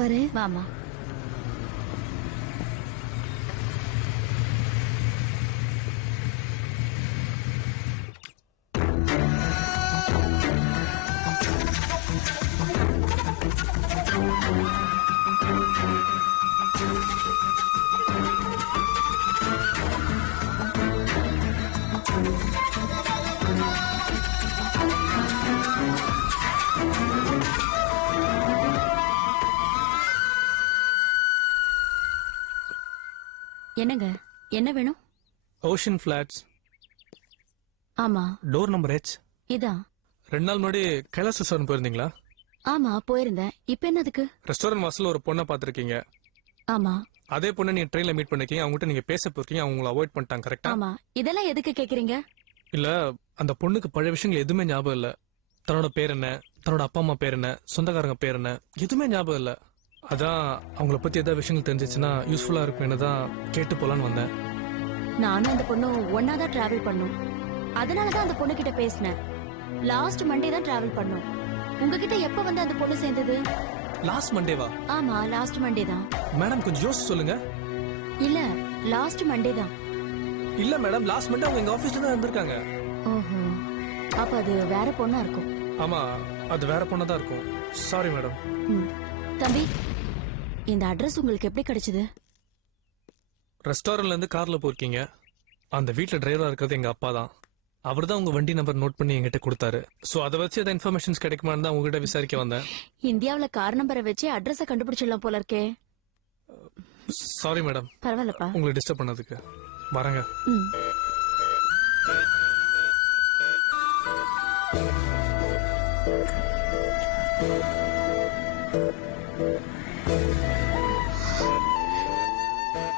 வரேன். வாமா. என்னங்க, என்ன வேணும்? Ocean flats. ஆமா. Door number H. இதான். 2 நாள் முன்னாடி கைலாஸ் ரெஸ்டாரண்ட் போயிருந்தீங்களா? ஆமா, போயிருந்தேன். இப்ப என்னதுக்கு? ரெஸ்டாரண்ட் வாசல்ல ஒரு பொண்ணை பாத்திருக்கீங்க. ஆமா. அதே பொண்ணை நீங்க ட்ரெயின்ல மீட் பண்ணிருக்கீங்க. அவங்ககிட்ட நீங்க பேச போயிருக்கீங்க. அவங்க உங்களை அவாய்ட் பண்ணிட்டாங்க, கரெக்டா? ஆமா. இதெல்லாம் எதுக்கு கேக்குறீங்க? இல்ல, அந்த பொண்ணுக்கு பழைய விஷயங்கள் எதுவுமே ஞாபகம் இல்ல. தன்னோட பேர் என்ன, தன்னோட அப்பா அம்மா பேர் என்ன, சொந்தக்காரங்க பேர் என்ன, எதுவுமே ஞாபகம் இல்ல. அதான் அவங்கள பத்தி ஏதாவது விஷயங்கள் தெரிஞ்சிச்சுன்னா யூஸ்ஃபுல்லா இருக்கும். என்னதான் கேட்டு போலான்னு வந்தேன். நானும் அந்த பொண்ணும் ஒன்னாதான் டிராவல் பண்ணோம். அதனாலதான் அந்த பொண்ணு கிட்ட பேசினேன். லாஸ்ட் மண்டே தான் டிராவல் பண்ணோம். உங்ககிட்ட எப்ப வந்து அந்த பொண்ணு சேர்ந்தது? லாஸ்ட் மண்டேவா? ஆமா, லாஸ்ட் மண்டே தான். மேடம் கொஞ்சம் யோசிச்சு சொல்லுங்க. இல்ல, லாஸ்ட் மண்டே தான். இல்ல மேடம், லாஸ்ட் மண்டே அவங்க எங்க ஆபீஸ்ல தான் இருந்திருக்காங்க. ஓஹோ, அப்ப அது வேற பொண்ணா இருக்கும். ஆமா, அது வேற பொண்ணா தான் இருக்கும். Sorry madam. தம்பி, இந்த அட்ரஸ் உங்களுக்கு எப்படி கிடைச்சது? ரெஸ்டாரண்ட்ல இருந்து கார்ல போயிருக்கீங்க. அந்த வீட்ல டிரைவரா இருக்கிறது எங்க அப்பா தான். அவர் தான் உங்க வண்டி நம்பர் நோட் பண்ணி என்கிட்ட கொடுத்தாரு. சோ அதை வச்சு ஏதாவது இன்ஃபர்மேஷன்ஸ் கிடைக்குமான்னு தான் உங்ககிட்ட விசாரிக்க வந்தேன். இந்தியாவுல கார் நம்பரை வச்சு அட்ரஸ கண்டுபிடிச்சிடலாம் போல இருக்கே. Sorry madam. பரவாயில்லப்பா. உங்களை டிஸ்டர்ப் பண்ணதுக்கு. வரேங்க.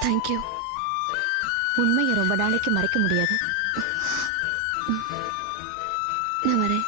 தேங்க்யூ. உண்மையை ரொம்ப நாளைக்கு மறைக்க முடியாது. நான் வரேன்.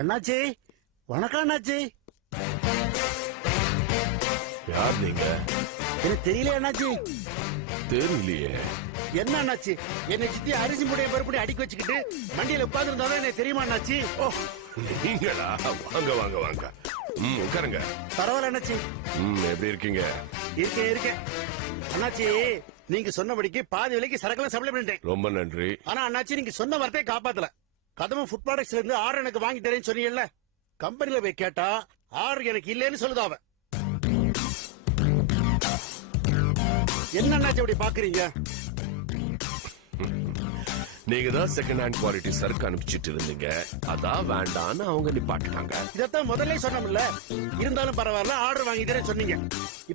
அண்ணாச்சி, வணக்கம் அண்ணாச்சி. யார் நீங்க? எனக்கு தெரியல அண்ணாச்சி. தெரியலையே. என்ன அண்ணாச்சி, என்னை சுத்தி அரிசி முடைய பருப்படி அடிக்க வச்சுக்கிட்டு மண்டியில உட்கார்ந்து இருந்தாலும் எனக்கு தெரியுமா அண்ணாச்சி? ஓ, நீங்களா? வாங்க வாங்க வாங்க. உட்காருங்க. பரவாயில்ல அண்ணாச்சி. எப்படி இருக்கீங்க? இருக்கேன் அண்ணாச்சி. நீங்க சொன்னபடிக்கு பாதி விலைக்கு சரக்குலாம் சப்ளை பண்ணிட்டேன். ரொம்ப நன்றி. ஆனா அண்ணாச்சி, நீங்க சொன்ன வார்த்தையை காப்பாத்தல. கதம்பம் ஃபுட் ப்ராடக்ட்ஸ்ல இருந்து ஆர்டர் எனக்கு வாங்கி தரேன்னு சொன்னீங்கல்ல, கம்பெனில போய் கேட்டா ஆர்டர் எனக்கு இல்லன்னு சொல்லுது அவ. என்ன அண்ணாச்சி அப்படி பாக்குறீங்க? நீங்க தான் செகண்ட் ஹேண்ட் குவாலிட்டி சரக்கு அனுப்பிச்சிட்டு இருந்தீங்க. அதான் வேண்டான்னு அவங்க நிப்பாட்டிட்டாங்க. இதத்தான் முதல்ல சொன்னோம்ல. இருந்தாலும் பரவாயில்ல, ஆர்டர் வாங்கி தரேன்னு சொன்னீங்க.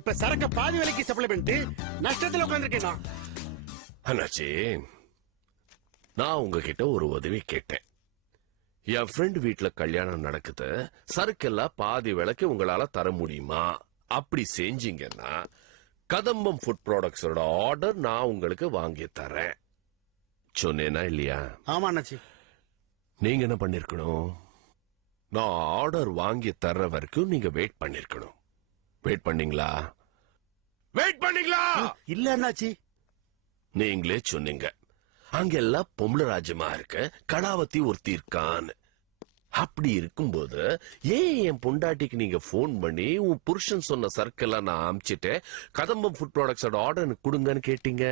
இப்ப சரக்க பாதி விலைக்கு சப்ளை பண்ணிட்டு நஷ்டத்துல உட்கார்ந்துருக்கேன் நான். அண்ணாச்சி, நான் உங்ககிட்ட ஒரு உதவி கேட்டேன். என் ஃப்ரெண்ட் வீட்டுல கல்யாணம் நடக்குது. சரக்கெல்லாம் பாதி விலைக்கு உங்களால தர முடியுமா? அப்படி செஞ்சீங்கன்னா கதம்பம் ஃபுட் ப்ராடக்ட்ஸோட ஆர்டர் நான் உங்களுக்கு வாங்கி தரேன். சொன்னேனா இல்லையா? ஆமா அண்ணாச்சி. நீங்க என்ன பண்ணிருக்கணும்? நான் ஆர்டர் வாங்கி தர்ற வரைக்கும் நீங்க வெயிட் பண்ணிருக்கணும். வெயிட் பண்ணீங்களா? வெயிட் பண்ணீங்களா? இல்ல அண்ணாச்சி. நீங்களே சொன்னீங்க, அங்கெல்லாம் பொம்பளை ராஜ்யமா இருக்க, கடாவத்தி ஒருத்தி இருக்கான்னு. அப்படி இருக்கும்போது ஏன் என் பொண்டாட்டிக்கு நீங்க போன் பண்ணி உன் புருஷன் சொன்ன சர்க்கெல்லாம் நான் அமிச்சிட்டு கதம்பம் ஃபுட் ப்ராடக்ட்ஸோட ஆர்டர் எனக்கு கொடுங்கன்னு கேட்டீங்க?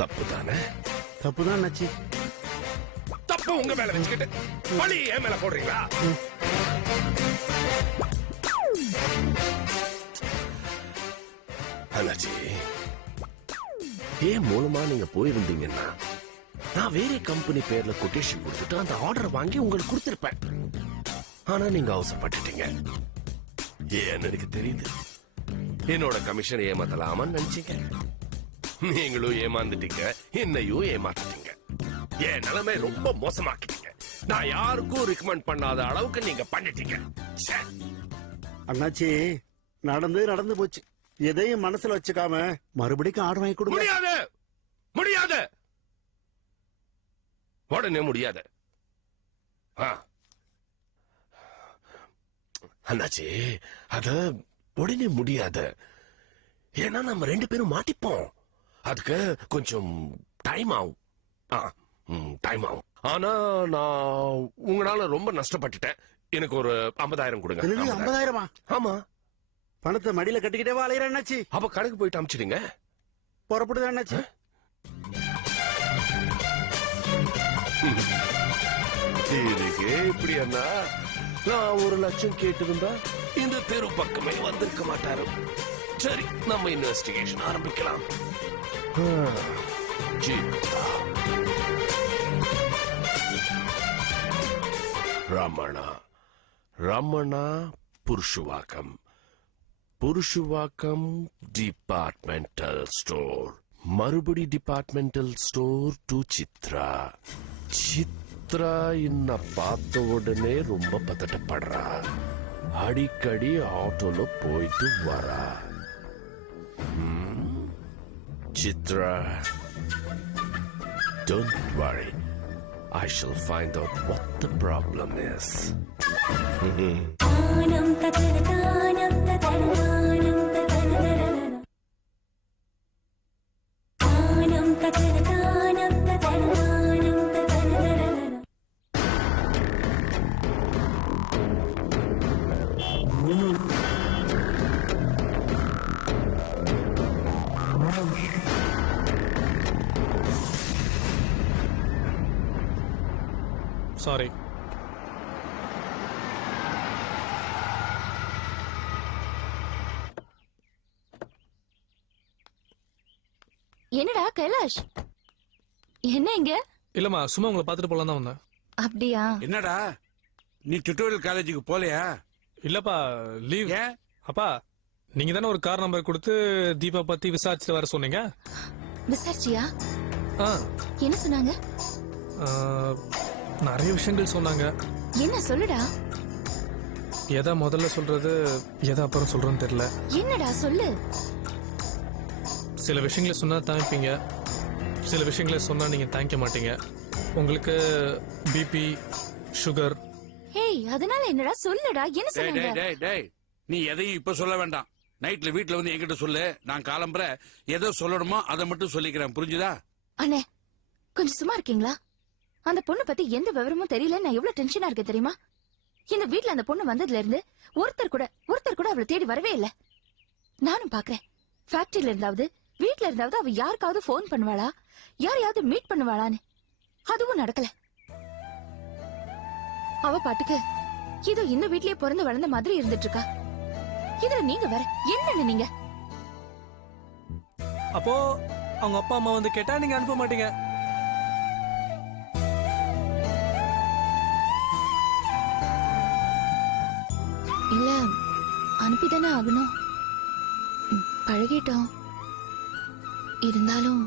தப்பு தானே? தப்புதான் அண்ணாச்சி. தப்பு உங்க மேல வச்சுக்கிட்டு பழி என் மேல போடுறீங்களா? அண்ணாச்சி, ஏன் மூலமா நீங்க போயிருந்தீங்கன்னா நான் வேற கம்பெனி பேர்ல கொட்டேஷன் கொடுத்துட்டு அந்த ஆர்டர் வாங்கி உங்களுக்கு கொடுத்திருப்பேன். ஆனா நீங்க அவசரப்பட்டுட்டீங்க. ஏன்னு எனக்கு தெரியுது. என்னோட கமிஷன் ஏமாத்தலாமான்னு நினைச்சீங்க. நீங்களும் ஏமாந்துட்டீங்க, என்னையும் ஏமாத்திட்டீங்க. என் நிலைமை ரொம்ப மோசமாக்கிட்டீங்க. நான் யாருக்கும் ரெக்கமெண்ட் பண்ணாத அளவுக்கு நீங்க பண்ணிட்டீங்க. ச்சே. அண்ணாச்சி நடந்து போச்சு. எதையும் மனசுல வச்சுக்காம மறுபடியும் ஆடு வாங்கி கொடுங்க. முடியாது, முடியாது, உடனே முடியாது. ஆ. அண்ணாச்சி அத உடனே முடியாது. ஏன்னா நம்ம 2 பேரும் மாட்டிப்போம். அதுக்கு கொஞ்சம் டைம் ஆகும். டைம் ஆகும். ஆனா நான் உங்களால ரொம்ப நஷ்டப்பட்டுட்டேன். எனக்கு ஒரு 50,000 கொடுங்க. 50,000? ஆமா. பணத்தை மடியில கட்டிக்கிட்டே வாழையிற அண்ணாச்சி. அப்ப கடைக்கு போயிட்டு அமிச்சிடுங்க. புறப்படுது அண்ணாச்சி. இதுக்கு இப்படி அண்ணா, நான் 1 லட்சம் கேட்டிருந்தா இந்த தெரு பக்கமே வந்திருக்க மாட்டாரு. சரி, நம்ம இன்வெஸ்டிகேஷன் ஆரம்பிக்கலாம். சித்தா, ரமணா புருஷுவாக்கம் டிபார்ட்மெண்டல் ஸ்டோர், மறுபடி departmental store to Chitra. Chitra என்ன பார்த்த உடனே ரொம்ப பதட்டப்படுறா. அடிக்கடி ஆட்டோல போயிட்டு வரா. Chitra, don't worry. I shall find out what the problem is. Sorry. என்னடா கைலாஷ், என்ன இங்க? இல்லம்மா, சும்மா உங்களை பார்த்துட்டு போலாம் தான் வந்தேன். அப்படியா? என்னடா நீ டியூட்டோரியல் காலேஜுக்கு போலையா? இல்லப்பா, லீவ். ஏன்? அப்பா, நீங்க தானே ஒரு கார் நம்பர் கொடுத்து தீபா பத்தி விசாரிச்சுட்டு வர சொன்னீங்க. விசாரிச்சியா? ஆ, என்ன சொன்னாங்க? நிறைய விஷயங்கள் சொன்னாங்க. என்ன சொல்லுடா. எதை முதல்ல சொல்றது, எதை அப்புறம் சொல்றேன்னு தெரியல. என்னடா சொல்லு. சில விஷயங்களை சொன்னா தாங்கிப்பீங்க, சில விஷயங்களை சொன்னா நீங்க தாங்கிக்க மாட்டீங்க. உங்களுக்கு பிபி, சுகர். ஹேய், அதனால என்னடா சொல்லுடா. என்ன டேய் சொன்னாங்க? டேய் டேய் டேய், நீ எதையும் இப்ப சொல்ல வேண்டாம். நைட்ல வீட்ல வந்து என்கிட்ட சொல்லு. நான் காலம்பற எதை சொல்லணுமோ அதை மட்டும் சொல்லிக்கிறேன். புரிஞ்சுதா? அண்ணே, கொஞ்சம் சும்மா இருக்கீங்களா? அந்த பொண்ணு பத்தி எந்த விவரமும் தெரியல. நான் எவ்வளவு டென்ஷனா இருக்கேன் தெரியுமா? இந்த வீட்ல அந்த பொண்ணு வந்ததுல இருந்து ஒருத்தர் கூட அவளை தேடி வரவே இல்ல. நானும் பாக்குறேன். ஃபேக்டரியில இருந்தாவது வீட்ல இருந்தாவது அவ யாருக்காவது போன் பண்ணுவாளா, யாரையாவது மீட் பண்ணுவாளான்னு. அதுவும் நடக்கல. அவ பாட்டுக்கு இதோ இந்த வீட்லயே பிறந்து வளர்ந்த மாதிரி இருந்துட்டு இருக்கா. இதுல நீங்க வேற என்னன்னு நீங்க? அப்போ அவங்க அப்பா அம்மா வந்து கேட்டா நீங்க அனுப்ப மாட்டீங்க. இல்ல, அனுப்பிதானே ஆகணும். பழகிட்டோம். இருந்தாலும்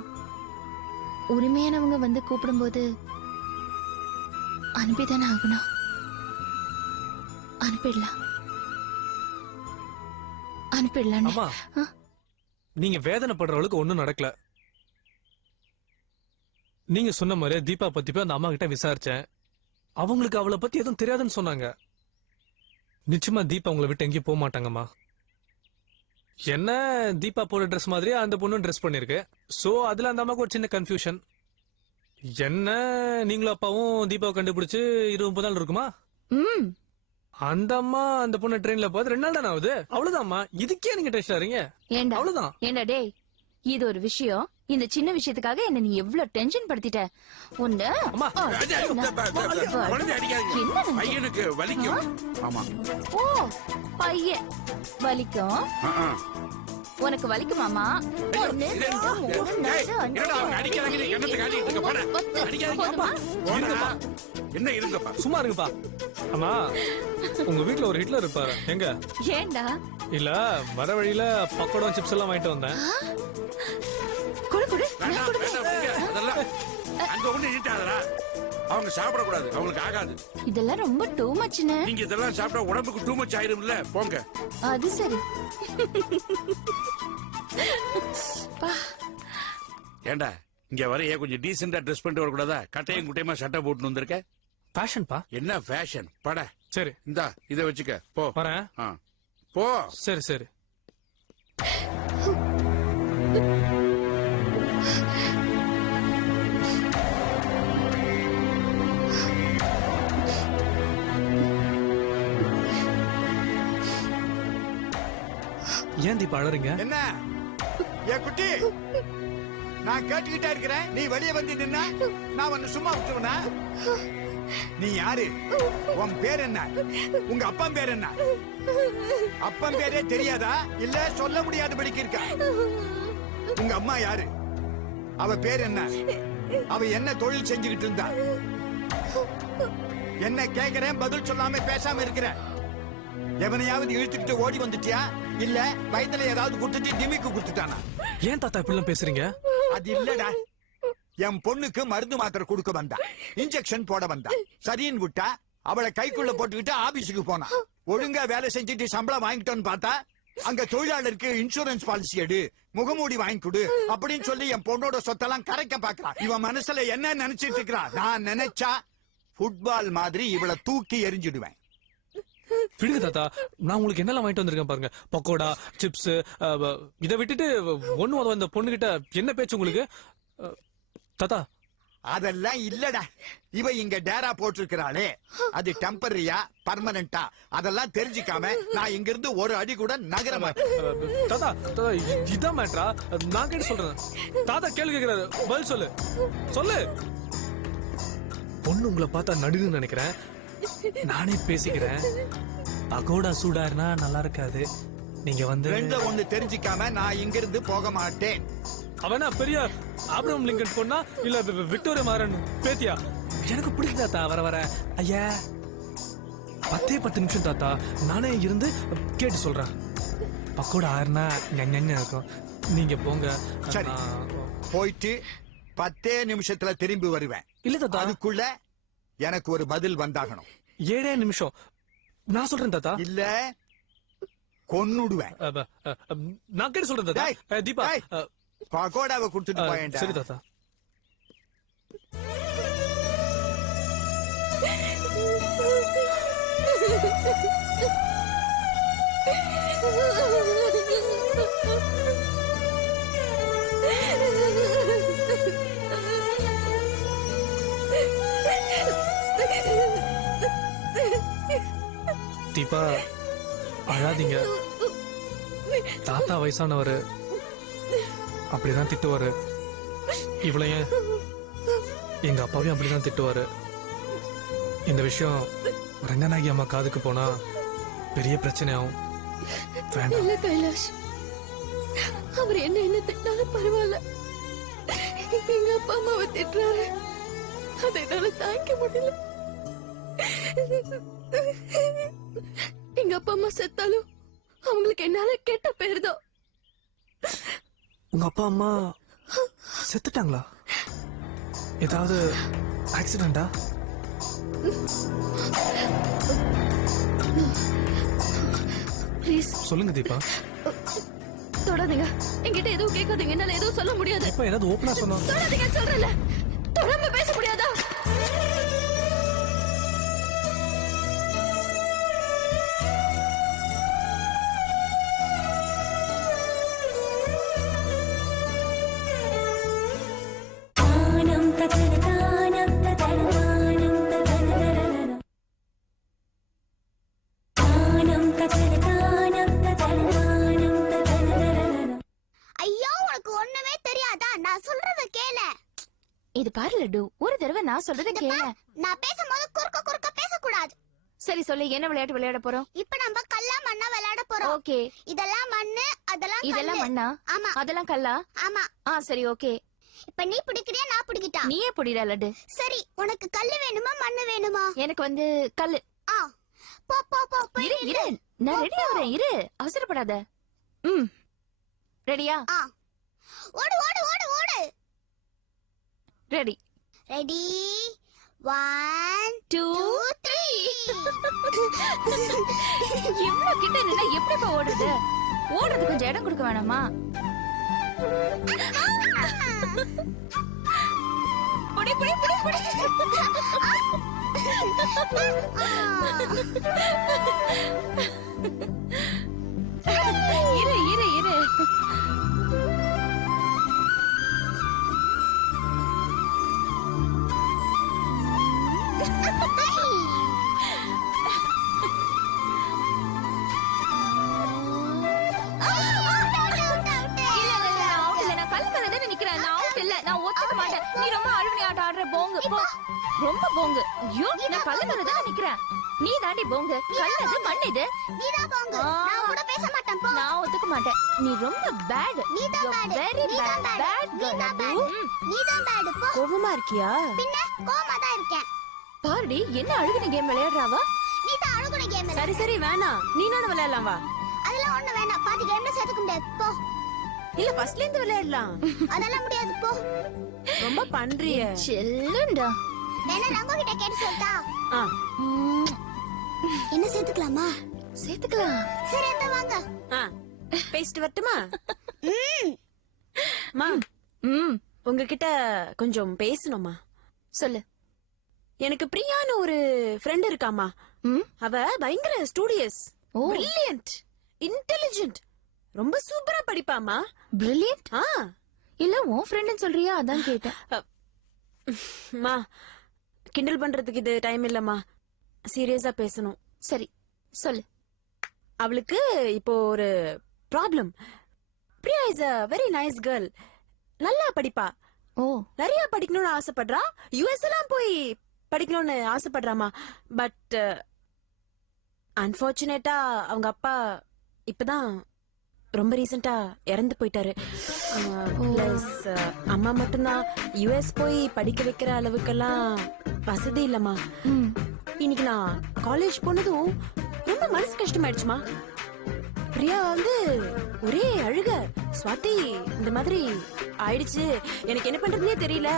உரிமையானவங்க வந்து கூப்பிடும்போது அனுப்பிதானே ஆகணும். அனுப்பிடலாம். அம்மா, நீங்க வேதனைப்படுற அளவுக்கு ஒண்ணும் நடக்கல. நீங்க சொன்ன மாதிரி தீபா பத்தி போய் அந்த அம்மா கிட்ட விசாரிச்சேன். அவங்களுக்கு அவளை பத்தி எதுவும் தெரியாதுன்னு சொன்னாங்க. நிச்சயமா தீபா உங்களை விட்டு எங்கேயும் போக மாட்டாங்கம்மா. என்ன, தீபா போற ட்ரெஸ் மாதிரியே அந்த பொண்ணும் ட்ரெஸ் பண்ணிருக்கு. சோ அதுல அந்த அம்மாவுக்கு ஒரு சின்ன கன்ஃபியூஷன். என்ன, நீங்களும் அப்பாவும் தீபாவை கண்டுபிடிச்சு 20-30 நாள் இருக்குமா? அந்த அம்மா அந்த பொண்ணு ட்ரெயின்ல பார்த்து 2 நாள் தானே ஆகுது. அவ்வளவுதான்மா. இதுக்கே நீங்க டென்ஷன் ஆறீங்க. அவ்வளவுதான். ஏண்டா டேய், இது ஒரு விஷயம். இந்த சின்ன விஷயத்துக்காக என்ன நீ எவ்வளவு டென்ஷன் படுத்திட்ட. உன்ன அம்மா, குழந்தை அடிக்காதீங்க. பையனுக்கு வலிக்கும். ஆமா. ஓ, பையன் வலிக்கும். உனக்கு வலிக்குமாமா? என்ன இருங்கப்பா, சும்மா இருங்கப்பா. அம்மா, உங்க வீட்ல ஒரு ஹிட்லர் இருப்பாரு. எங்க? ஏண்டா? இல்ல, வர வழியில பக்கோடா சிப்ஸ் எல்லாம் வாங்கிட்டு வந்தேன். குடு குடு. அதெல்லாம் அங்க ஒண்ணு நீட்டாதடா. அவங்க சாப்பிடக்கூடாது, அவங்களுக்கு ஆகாது. இதெல்லாம் ரொம்ப டூ மச்னே. நீங்க இதெல்லாம் சாப்பிட்டா உடம்புக்கு டூ மச் ஆயிரும்ல, போங்க. அது சரி. ஏண்டா இங்க வரைய கொஞ்சம் டீசெண்டா ட்ரெஸ் பண்ணிட்டு வரக்கூடாதா? கட்டையும் குட்டையுமா சட்டை போட்டு வந்திருக்க. ஃபேஷன்பா. என்ன ஃபேஷன் பட? சரி இந்தா இத வச்சுக்க, போ. வரேன். ஆ, போ. சரி சரி. ஏன் தீபா அழறீங்க? என்ன ஏ குட்டி, நான் கேட்டுக்கிட்டே இருக்கிறேன், நீ வெளியே வந்து நின்னா நான் வந்து சும்மா விட்டுருவனா? நீ யாரு? உன் பேர் என்ன? உங்க அப்பன் பேர் என்ன? அப்பன் பேரே தெரியாதா? இல்ல சொல்ல முடியாதபடிக்கு இருக்கா? உங்க அம்மா யாரு? அவ பேர் என்ன? அவ என்ன தொழில் செஞ்சுக்கிட்டு இருந்தா? என்ன கேக்குறேன், பதில் சொல்லாம பேசாம இருக்கிற. எவனையாவது இழுத்துக்கிட்டு ஓடி வந்துட்டியா? இல்ல வயதுல ஏதாவது கொடுத்துட்டு டிமிக்கு கொடுத்துட்டானா? ஏன் தாத்தா இப்படிலாம் பேசுறீங்க? அது இல்லடா, என் பொண்ணுக்கு மருந்து மாத்திரை கொடுக்க வந்தா, இன்ஜெக்ஷன் போட வந்தா. சரின்னு விட்டா அவளை கைக்குள்ள போட்டுக்கிட்டு ஆபீஸுக்கு போனா. ஒழுங்கா வேலை செஞ்சுட்டு சம்பளம் வாங்கிட்டோன்னு பார்த்தா அங்க தொழிலாளருக்கு இன்சூரன்ஸ் பாலிசி எடு, முகமூடி வாங்கி கொடு அப்படின்னு சொல்லி என் பொண்ணோட சொத்தெல்லாம் கரைக்க பாக்குறா. இவன் மனசுல என்ன நினைச்சிட்டு இருக்கிறா? நான் நினைச்சா ஃபுட்பால் மாதிரி இவளை தூக்கி எரிஞ்சிடுவேன். விடுங்க தாத்தா, நான் உங்களுக்கு என்னெல்லாம் வாங்கிட்டு வந்திருக்கேன் பாருங்க. பக்கோடா, சிப்ஸ். இதை விட்டுட்டு ஒண்ணு அந்த பொண்ணுகிட்ட என்ன பேச்சு உங்களுக்கு? தாத்தா அதெல்லாம் இல்லடா, இவ இங்க டேரா போட்டிருக்கிறாளே, அது டெம்பரரியா பர்மனண்டா அதெல்லாம் தெரிஞ்சுக்காம நான் இங்க இருந்து ஒரு அடி கூட நகர மாட்டேன். தாத்தா தாத்தா, இதான் மேட்ரா? நான் கேட்டு சொல்றேன். தாத்தா கேள்வி கேட்கிறாரு, பதில் சொல்லு சொல்லு. பொண்ணு உங்களை பார்த்தா நடுன்னு நினைக்கிறேன், நானே பேசிக்கிறேன். பகோடா சூடாருனா நல்லா இருக்காது. நீங்க வந்து ரெண்டுல ஒண்ணு தெரிஞ்சுக்காம நான் இங்க இருந்து போக மாட்டேன். அவனா பெரிய ஆப்ரஹாம் லிங்கன் பொண்ணா இல்ல விக்டோரியா மாறன் பேத்தியா? எனக்கு பிடிக்கும் தாத்தா. வர வர ஐயா 10 நிமிஷம் தாத்தா, நானே இருந்து கேட்டு சொல்றேன். பக்கோடா ஆறுனா ஞ இருக்கும். நீங்க போங்க. சரி. நான் போயிட்டு 10 நிமிஷத்துல திரும்பி வருவேன். இல்ல தாத்தா, அதுக்குள்ள எனக்கு ஒரு பதில் வந்தாகணும். 7 நிமிஷம். நான் சொல்றேன் தாத்தா. இல்ல கொன்னுடுவேன். நான் கேட்டு சொல்றேன் தாத்தா. டேய், தீபா. டேய், பகோடாவை கொடுத்துட்டு போயேன்டா. சரி தாத்தா. தீபா அழாதீங்க. தாத்தா வயசானவரு, அப்படிதான் திட்டுவாரு. இவ்வளைய எங்க அப்பாவையும் அப்படிதான் திட்டுவாரு. இந்த விஷயம் ரங்கநாயகி அம்மா காதுக்கு போனா பெரிய பிரச்சனை ஆகும். வேண்டாம். இல்ல கைலாஷ், அவர் என்ன திட்டாலும் பரவாயில்ல. எங்க அப்பா அம்மாவை திட்டுறாரு, அதை என்னால தாங்கிக்க முடியல. எங்க அப்பா அம்மா செத்தாலும் அவங்களுக்கு என்னால கெட்ட பேர் தான். உங்க அப்பா அம்மா செத்துட்டாங்களா? ஏதாவது ஆக்சிடென்டா? ப்ளீஸ் சொல்லுங்க தீபா. தொடாதீங்க, என்கிட்ட எதுவும் கேட்காதீங்க, என்னால எதுவும் சொல்ல முடியாது. இப்ப ஏதாவது ஓப்பனா சொன்னா? தொடாதீங்க சொல்றல, தொடாம பேச முடியாதா? இது பாரு லட்டு, ஒரு தடவை நான் சொல்றத கேள. நான் பேசும்போது குறுக்க பேசக்கூடாது. சரி சொல்லு, என்ன விளையாட்டு விளையாட போறோம்? இப்ப நம்ம கல்லா மண்ணா விளையாட போறோம். ஓகே. இதெல்லாம் மண்ணு, அதெல்லாம் இதெல்லாம் கல்லு. மண்ணா? ஆமா. அதெல்லாம் கல்லா? ஆமா. சரி ஓகே. இப்ப நீ பிடிக்கிறியா நான் பிடிக்கிட்டா? நீயே புடிடா லட்டு. சரி, உனக்கு கல்லு வேணுமா மண்ணு வேணுமா? எனக்கு வந்து கல்லு. ஆ, போ போ போ போய் இரு நில்லு. இரு, நான் ரெடி ஆகுறேன், இரு, அவசரப்படாத. ரெடியா? ஆ, ஓடு ஓடு ஓடு ஓடு. ரெடி. ரெடி 1 2 2 3 இவ்வளவு கிட்ட நின்னா எப்படிப்பா ஓடுறது? ஓடுறது கொஞ்சம் இடம் கொடுக்க வேணாமா? புடி புடி புடி புடி. இரு இரு இரு. நான் ஒத்துக்க மாட்டேன். நீ ரொம்ப அழுவணி ஆட்டம் ஆடுற. போங்க போ. ரொம்ப போங்க. ஐயோ நான் கல்லு மேல தான் நிக்கிறேன். நீ தாண்டி போங்க. கல்லது மண் இது. நீதான் போங்க. நான் கூட பேச மாட்டேன் போ. நான் ஒத்துக்க மாட்டேன். நீ ரொம்ப பேட். நீதான் bad. வெரி நீதான் பேட். bad. பேட் நீதான் bad. கேர்ள். நீதான் bad போ. கோவமா இருக்கியா? பின்ன கோவமா தான் இருக்கேன். பாருடி என்ன அழுகுன கேம் விளையாடுறாவா? நீதான் அழுகுன கேம். சரி சரி வேணாம். நீ நானும் விளையாடலாம் வா. அதெல்லாம் ஒண்ணு வேணாம். பாதி கேம்ல சேர்த்துக்க முடியாது போ. இல்ல ஃபர்ஸ்ட்ல இருந்து விளையாடலாம். அதெல்லாம் முடியாது போ. ரொம்ப பண்றியே. செல்லுண்டா. வேணா ரங்கோ கிட்ட கேட்டு சொல்லிட்டா. என்ன சேர்த்துக்கலாமா? சேர்த்துக்கலாம். சரி அத்த வாங்க. பேசிட்டு வரட்டுமா? மா ம் உங்ககிட்ட கொஞ்சம் பேசணுமா? சொல்லு. எனக்கு பிரியான்னு ஒரு ஃப்ரெண்ட் இருக்காமா. ம் அவ பயங்கர ஸ்டூடியஸ், ஓ பிரில்லியன்ட், இன்டெலிஜென்ட், ரொம்ப சூப்பரா படிப்பாமா. பிரில்லியன்ட். ஆ இல்ல உன் ஃப்ரெண்ட்னு சொல்றியா? அதான் கேட்டேன். மா கிண்டல் பண்றதுக்கு இது டைம் இல்லம்மா, சீரியஸா பேசணும். சரி சொல்லு. அவளுக்கு இப்போ ஒரு problem. Priya is a very nice girl. நல்லா படிப்பா, ஓ நிறைய படிக்கணும்னு ஆசைப்படுறா. யுஎஸ் எல்லாம் போய் படிக்கணும்னு ஆசைப்படுறாமா. பட் அன்பார்ச்சுனேட்டா அவங்க அப்பா இப்பதான் ரொம்ப ரீசெண்டா இறந்து போயிட்டாரு. பிளஸ் அம்மா மட்டும்தான் யுஎஸ் போய் படிக்க வைக்கிற அளவுக்கெல்லாம் வசதி இல்லம்மா. ம் இன்னைக்கு நான் காலேஜ் போனதும் ரொம்ப மனசு கஷ்டமாயிடுச்சுமா. பிரியா வந்து ஒரே அழுக, ஸ்வாதி இந்த மாதிரி ஆயிடுச்சு, எனக்கு என்ன பண்றதுனே தெரியல.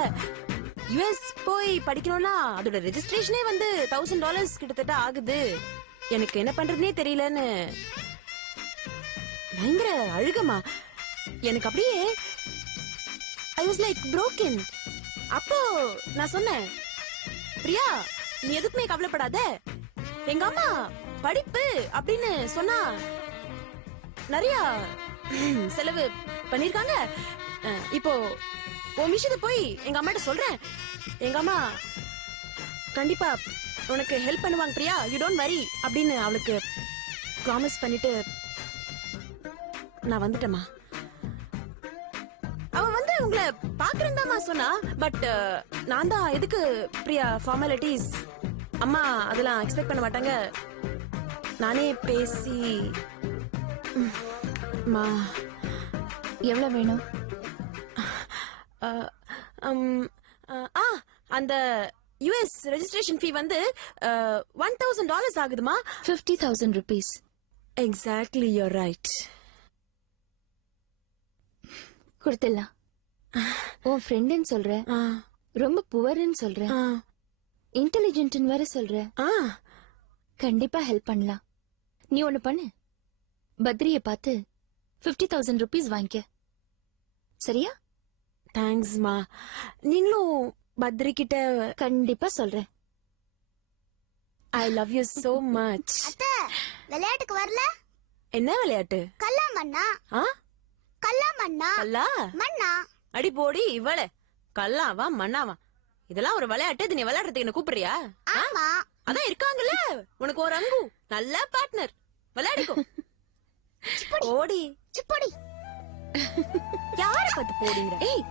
யுஎஸ் போய் படிக்கணும்னா அதோட ரெஜிஸ்ட்ரேஷனே வந்து $1000 கிட்டத்தட்ட ஆகுது, எனக்கு என்ன பண்றதுனே தெரியலன்னு பயங்கர அழுகமா. எனக்கு அப்படியே ஐ வாஸ் லைக் broken. அப்போ நான் சொன்னேன், பிரியா நீ எதுக்குமே கவலைப்படாத, எங்க அம்மா படிப்பு அப்படின்னு சொன்னா நிறைய செலவு பண்ணிருக்காங்க. இப்போ உன் விஷயத்தை போய் எங்க அம்மாட்ட சொல்றேன், எங்க அம்மா கண்டிப்பா உனக்கு ஹெல்ப் பண்ணுவாங்க பிரியா, யூ டோன்ட் வரி அப்படின்னு அவளுக்கு ப்ராமிஸ் பண்ணிட்டு நான் வந்துட்டேமா. அவ வந்து உங்களை பாக்குறேன்தாமா சொன்னா. பட் நான் தான் எதுக்கு பிரியா ஃபார்மாலிட்டிஸ், அம்மா அதெல்லாம் எக்ஸ்பெக்ட் பண்ண மாட்டாங்க, நானே பேசி. மா எவ்வளவு வேணும்? அந்த யுஎஸ் ரெஜிஸ்ட்ரேஷன் ஃபீ வந்து $1000 ஆகுதுமா. 50,000 rupees. Exactly you're right. கொடுத்துடலாம். உன் ஃப்ரெண்டுன்னு சொல்ற, ரொம்ப புவர்னு சொல்ற, இன்டெலிஜென்ட்னு வேற சொல்ற, கண்டிப்பா ஹெல்ப் பண்ணலாம். நீ ஒண்ணு பண்ணு, பத்ரிய பார்த்து 50,000 rupees வாங்கிக்க, சரியா? தேங்க்ஸ்மா. நீங்களும் பத்ரி கிட்ட கண்டிப்பா சொல்றேன். I love you so much. அத்த விளையாட்டுக்கு வரல? என்ன விளையாட்டு? கல்லா மண்ணா? கல்லா மண்ணா? கல்லா மண்ணா? அடி போடி இவளே, கல்லாவா மண்ணாவா இதெல்லாம் ஒரு விளையாட்டு? இது நீ விளையாடுறதுக்கு என்ன கூப்பிடுறியா? ஆமா. அதான் இருக்காங்கல்ல உனக்கு ஒரு அங்கு நல்ல பார்ட்னர், விளையாடிக்கோ. ஓடி சுப்படி. யார பார்த்து போடிங்கிற? ஏய்